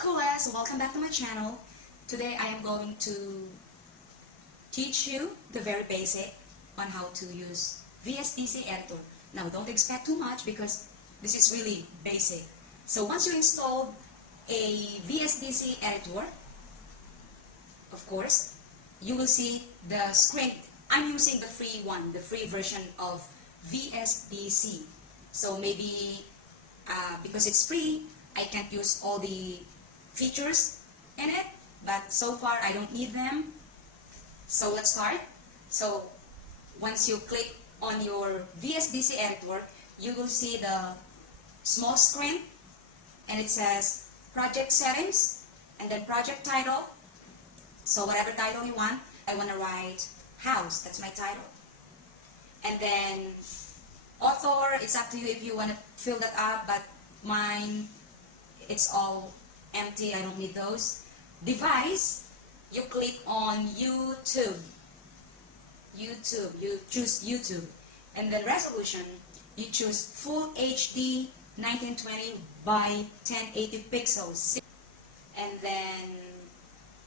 coolest! Welcome back to my channel. Today I am going to teach you the very basic on how to use VSDC editor. Now don't expect too much because this is really basic. So once you install a VSDC editor, of course, you will see the screen. I'm using the free one, the free version of VSDC. So maybe because it's free, I can't use all the features in it, but so far I don't need them. So let's start. So once you click on your VSDC editor, you will see the small screen and it says project settings and then project title. So whatever title you want, I want to write house, that's my title. And then author, it's up to you if you want to fill that up, but mine, it's all empty, I don't need those. Device, you click on YouTube. You choose YouTube. And then resolution, you choose Full HD 1920 by 1080 pixels. And then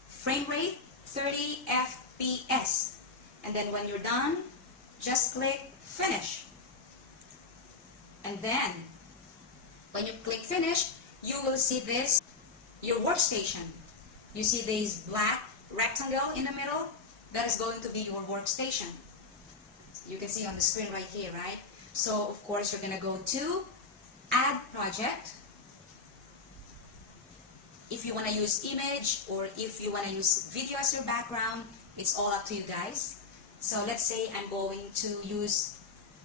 frame rate, 30 FPS. And then when you're done, just click finish. And then when you click finish, you will see this, your workstation. You see this black rectangle in the middle? That is going to be your workstation. You can see on the screen right here, right? So of course you're going to go to add project. If you want to use image or if you want to use video as your background, it's all up to you guys. So let's say I'm going to use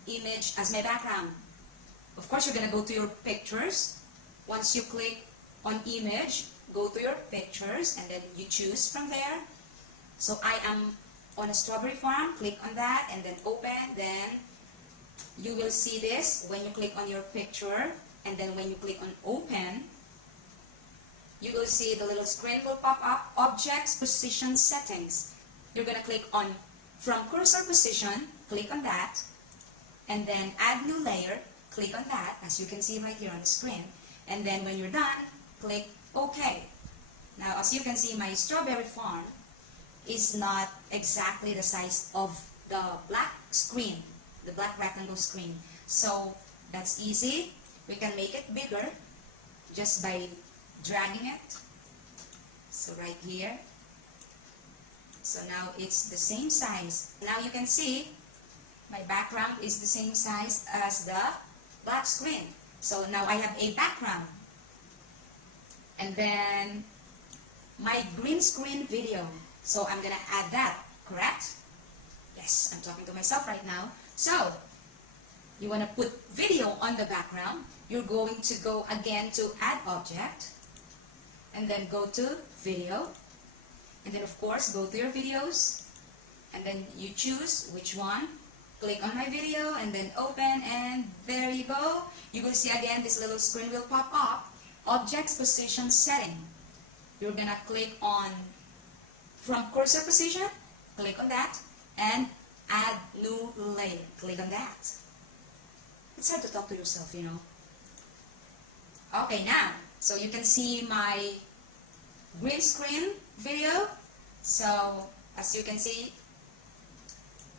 image as my background. Of course, you're going to go to your pictures. Once you click on image, go to your pictures and then you choose from there. So I am on a strawberry farm, click on that and then open. Then you will see this when you click on your picture, and then when you click on open, you will see the little screen will pop up, objects, position, settings. You're going to click on from cursor position, click on that, and then add new layer, click on that, as you can see right here on the screen. And then when you're done, click OK. Now, as you can see, my strawberry farm is not exactly the size of the black screen, the black rectangle screen. So that's easy. We can make it bigger just by dragging it. So right here. So now it's the same size. Now you can see my background is the same size as the black screen. So now I have a background. And then my green screen video. So I'm going to add that, correct? Yes, I'm talking to myself right now. So you want to put video on the background. You're going to go again to add object. And then go to video. And then of course go to your videos. And then you choose which one. Click on my video and then open, and there you go. You will see again this little screen will pop up. Objects position setting. You're gonna click on from cursor position, click on that, and add new layer. Click on that. It's hard to talk to yourself, you know. Okay, now, so you can see my green screen video. So as you can see,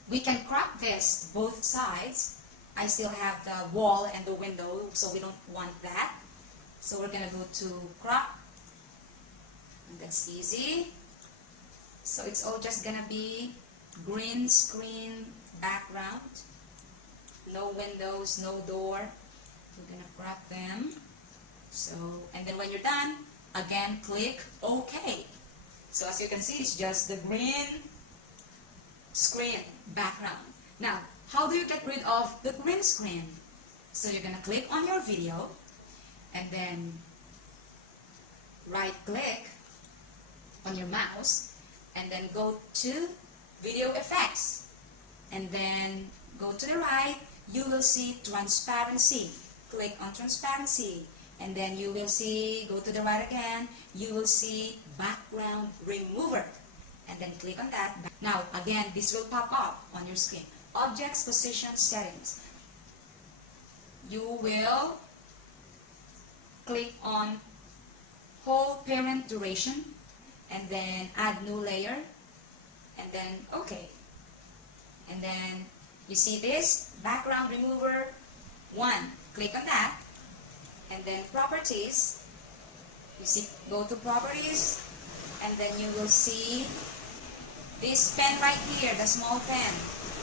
we can crop this both sides. I still have the wall and the window, so we don't want that. So we're gonna go to crop, and that's easy. So it's all just gonna be green screen background, no windows, no door. We're gonna crop them. So, and then when you're done, again click OK. So as you can see, it's just the green screen background. Now, how do you get rid of the green screen? So you're gonna click on your video and then right click on your mouse and then go to video effects, and then go to the right. You will see transparency. Click on transparency, and then you will see, go to the right again, you will see background remover, and then click on that. Now again, this will pop up on your screen. Objects position settings. You will click on whole parent duration, and then add new layer, and then okay. And then you see this background remover 1. Click on that, and then properties. You see, go to properties, and then you will see this pen right here, the small pen.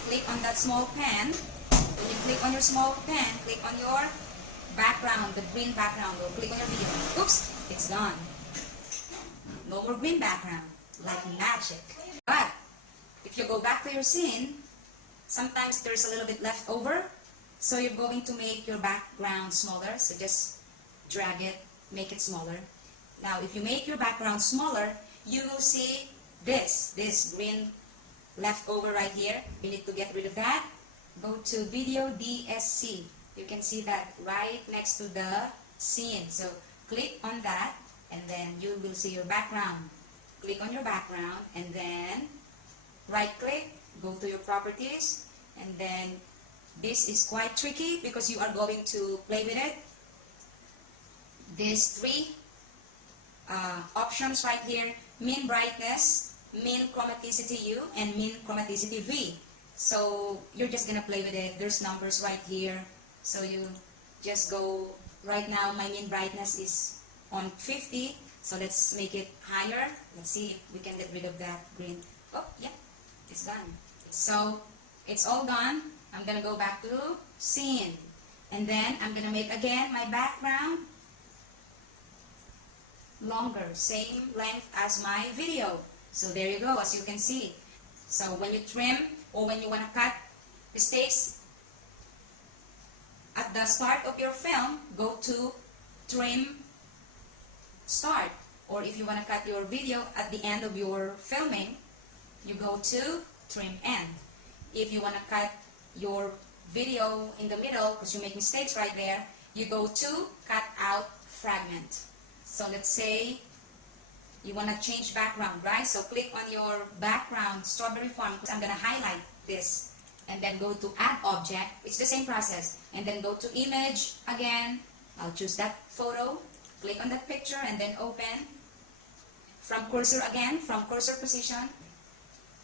Click on that small pen. When you click on your small pen, click on your background, the green background, or click on your video. Oops, it's gone. No more green background, like magic. But if you go back to your scene, sometimes there's a little bit left over, so you're going to make your background smaller. So just drag it, make it smaller. Now, if you make your background smaller, you will see this green left over right here. You need to get rid of that. Go to Video DSC. You can see that right next to the scene. So click on that, and then you will see your background. Click on your background, and then right click, go to your properties, and then this is quite tricky because you are going to play with it. These 3 options right here: mean brightness, mean chromaticity U, and mean chromaticity V. So you're just gonna play with it. There's numbers right here, so you just go. Right now my mean brightness is on 50, so let's make it higher. Let's see if we can get rid of that green. Oh yeah, it's done. So it's all done. I'm gonna go back to scene, and then I'm gonna make again my background longer, same length as my video. So there you go, as you can see. So when you trim or when you want to cut mistakes at the start of your film, go to trim start. Or if you want to cut your video at the end of your filming, you go to trim end. If you want to cut your video in the middle because you make mistakes right there, you go to cut out fragment. So let's say you want to change background, right? So click on your background, strawberry farm. I'm going to highlight this, and then go to add object. It's the same process. And then go to image again. I'll choose that photo. Click on that picture, and then open. From cursor again, from cursor position,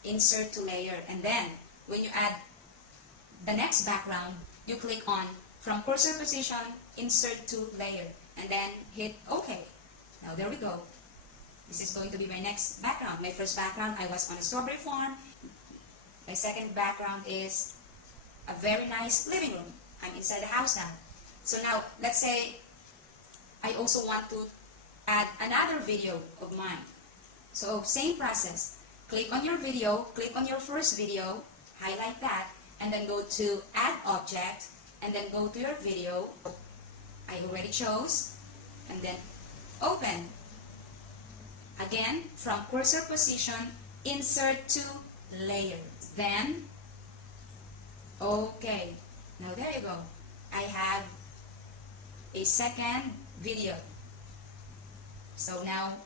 insert to layer. And then when you add the next background, you click on from cursor position, insert to layer, and then hit OK. Now there we go. This is going to be my next background. My first background, I was on a strawberry farm. My second background is a very nice living room. I'm inside the house now. So now, let's say I also want to add another video of mine. So same process. Click on your video, click on your first video, highlight that, and then go to add object, and then go to your video. I already chose, and then open. Again, from cursor position, insert to layer. Then, okay. Now there you go. I have a second video. So now,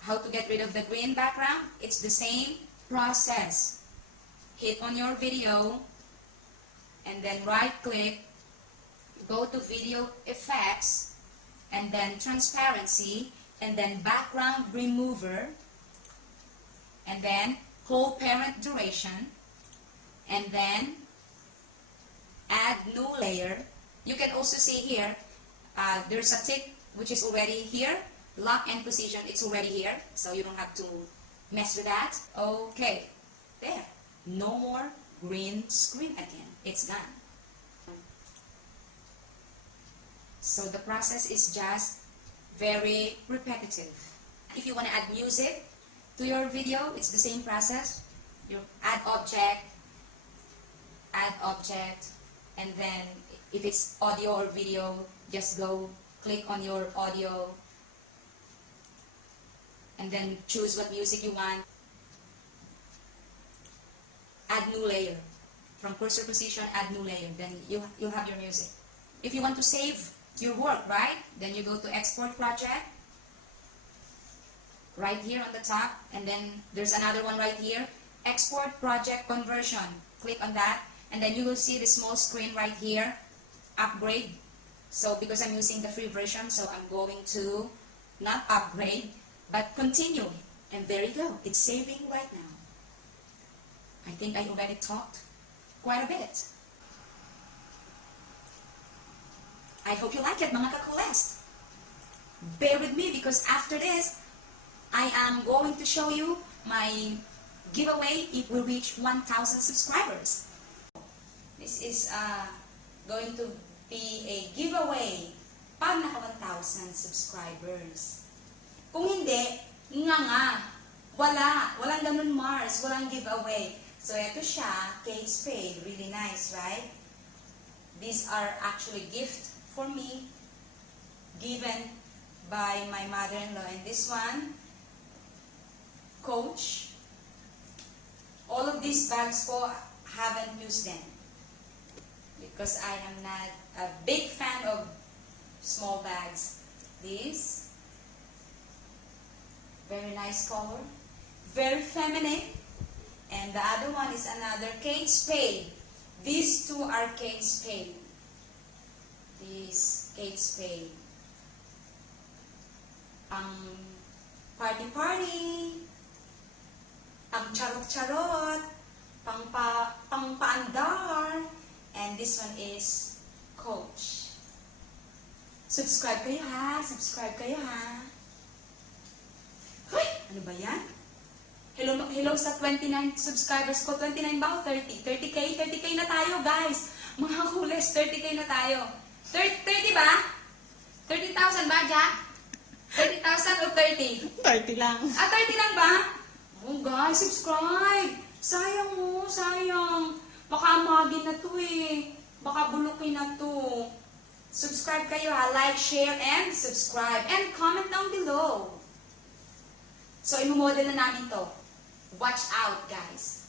how to get rid of the green background? It's the same process. Hit on your video, and then right click, go to video effects, and then transparency, and then background remover, and then whole parent duration, and then add new layer. You can also see here, there's a tick which is already here. Lock and position, it's already here, so you don't have to mess with that. Okay, there. No more green screen again. It's done. So the process is just very repetitive. If you want to add music to your video, it's the same process. You add object, and then if it's audio or video, just go click on your audio, and then choose what music you want. Add new layer. From cursor position, add new layer. Then you'll have your music. If you want to save your work, right? Then you go to export project. Right here on the top. And then there's another one right here. Export project conversion. Click on that. And then you will see the small screen right here. Upgrade. So because I'm using the free version, so I'm going to not upgrade, but continue. And there you go. It's saving right now. I think I already talked quite a bit. I hope you like it, mga kakulest. Bear with me because after this, I am going to show you my giveaway if we reach 1,000 subscribers. This is going to be a giveaway pag naka 1,000 subscribers. Kung hindi, walang ganun Mars, walang giveaway. So ito siya, Kate Spade, really nice, right? These are actually gift for me, given by my mother-in-law. And this one, Coach. All of these bags po, haven't used them because I am not a big fan of small bags. This, very nice color, very feminine. And the other one is another Kate Spade. These two are Kate Spade. This Kate Spade. Ang party-party, ang charot-charot, pang-paandar, and this one is Coach. Subscribe kayo ha, subscribe kayo ha. Hoy, ano ba yan? Hello sa 29 subscribers ko. 29 ba o 30? 30K? 30K na tayo, guys. Mga kules, 30K na tayo. 30 ba? 30,000 ba, Jack? 30,000 o 30? 30 lang. 30 lang ba? Oh, guys, subscribe. Sayang mo, sayang. Baka amagin na to eh. Baka bulukin na to. Subscribe kayo ha. Like, share, and subscribe. And comment down below. So, imomodel na namin to. Watch out, guys.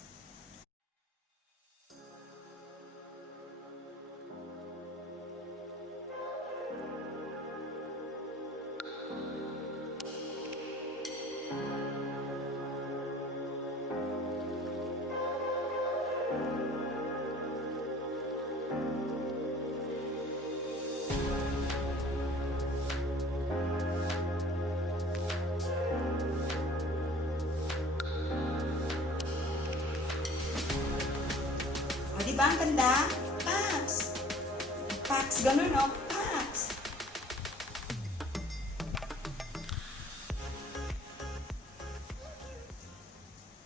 Diba ang ganda? Packs. Packs, ganun, no?